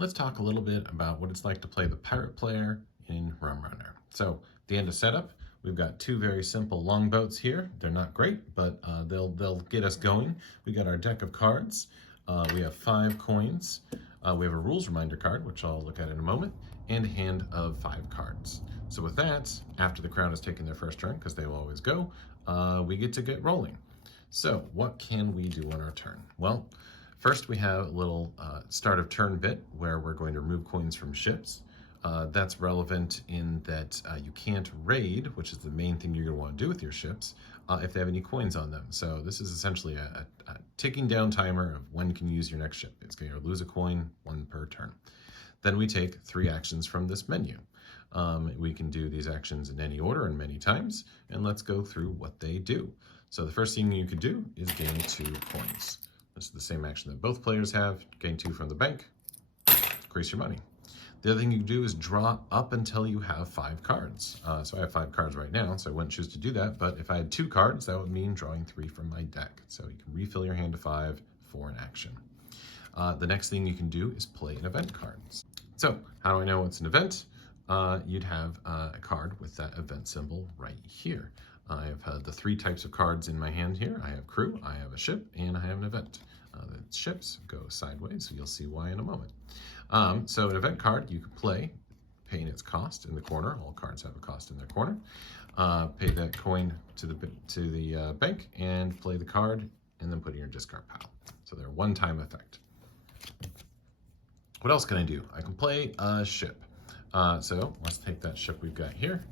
let's talk a little bit about what it's like to play the pirate player in Rum Runner. So at the end of setup, we've got two very simple longboats here. They're not great, but they'll get us going. We got our deck of cards. We have 5 coins. We have a rules reminder card, which I'll look at in a moment, and a hand of 5 cards. So with that, after the crowd has taken their first turn, because they will always go, we get to get rolling. So what can we do on our turn? Well, first we have a little start of turn bit where we're going to remove coins from ships. That's relevant in that you can't raid, which is the main thing you're going to want to do with your ships, if they have any coins on them. So this is essentially a ticking down timer of when you can use your next ship. It's going to lose a coin, 1 per turn. Then we take 3 actions from this menu. We can do these actions in any order and many times, and let's go through what they do. So the first thing you could do is gain 2 coins. This is the same action that both players have. Gain 2 from the bank, increase your money. The other thing you can do is draw up until you have 5 cards. So I have 5 cards right now, so I wouldn't choose to do that, but if I had 2 cards, that would mean drawing 3 from my deck. So you can refill your hand to 5 for an action. The next thing you can do is play an event card. So how do I know it's an event? You'd have a card with that event symbol right here. I have the 3 types of cards in my hand here. I have crew, I have a ship, and I have an event. The ships go sideways, so you'll see why in a moment. So an event card you can play, paying its cost in the corner. All cards have a cost in their corner. Pay that coin to the bank and play the card, and then put it in your discard pile. So they're a one-time effect. What else can I do? I can play a ship. So let's take that ship we've got here.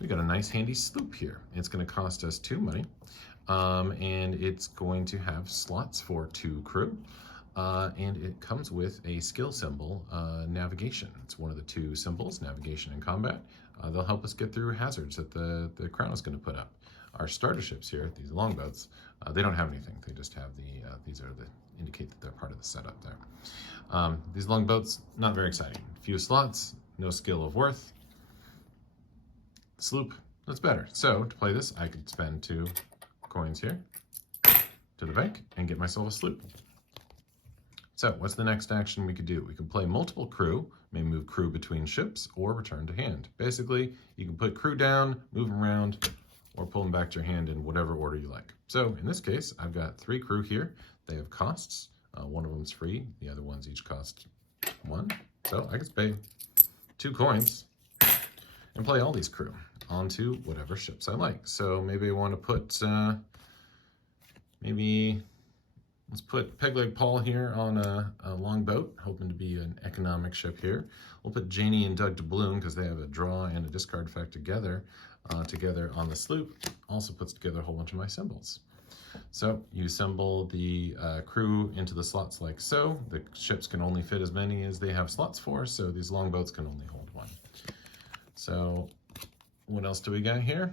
We got a nice handy sloop here. It's going to cost us 2 money, and it's going to have slots for 2 crew, and it comes with a skill symbol, navigation. It's one of the 2 symbols, navigation and combat. They'll help us get through hazards that the crown is going to put up. Our starter ships here, these longboats, they don't have anything. They just have these are the indicate that they're part of the setup there. These longboats, not very exciting. Few slots, no skill of worth. Sloop, that's better. So to play this, I could spend 2 coins here to the bank and get myself a sloop. So what's the next action we could do? We can play multiple crew, may move crew between ships, or return to hand. Basically, you can put crew down, move them around, or pull them back to your hand in whatever order you like. So in this case, I've got 3 crew here. They have costs. One of them's free. The other ones each cost 1. So I could pay 2 coins and play all these crew onto whatever ships I like. So maybe I want to put, let's put Pegleg Paul here on a longboat, hoping to be an economic ship here. We'll put Janie and Doug Doubloon because they have a draw and a discard effect together on the sloop. Also puts together a whole bunch of my symbols. So you assemble the crew into the slots like so. The ships can only fit as many as they have slots for, so these longboats can only hold 1. So what else do we got here?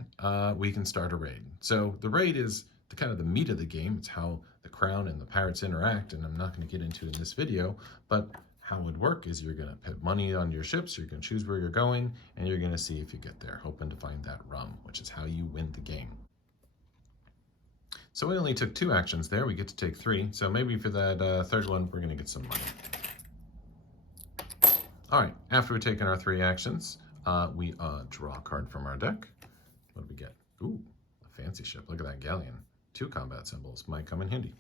We can start a raid. So the raid is kind of the meat of the game. It's how the crown and the pirates interact, and I'm not going to get into it in this video, but how it would work is you're going to put money on your ships, you're going to choose where you're going, and you're going to see if you get there, hoping to find that rum, which is how you win the game. So we only took 2 actions there. We get to take 3. So maybe for that 3rd one, we're going to get some money. All right, after we've taken our 3 actions, we draw a card from our deck. What do we get? Ooh, a fancy ship. Look at that galleon. 2 combat symbols might come in handy.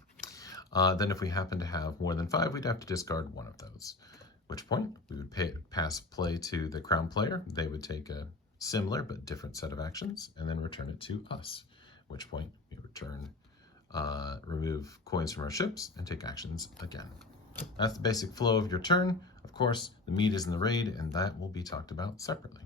Then if we happen to have more than 5, we'd have to discard 1 of those, at which point we would pass play to the crown player. They would take a similar but different set of actions and then return it to us, at which point we remove coins from our ships and take actions again. That's the basic flow of your turn. Of course, the meat is in the raid, and that will be talked about separately.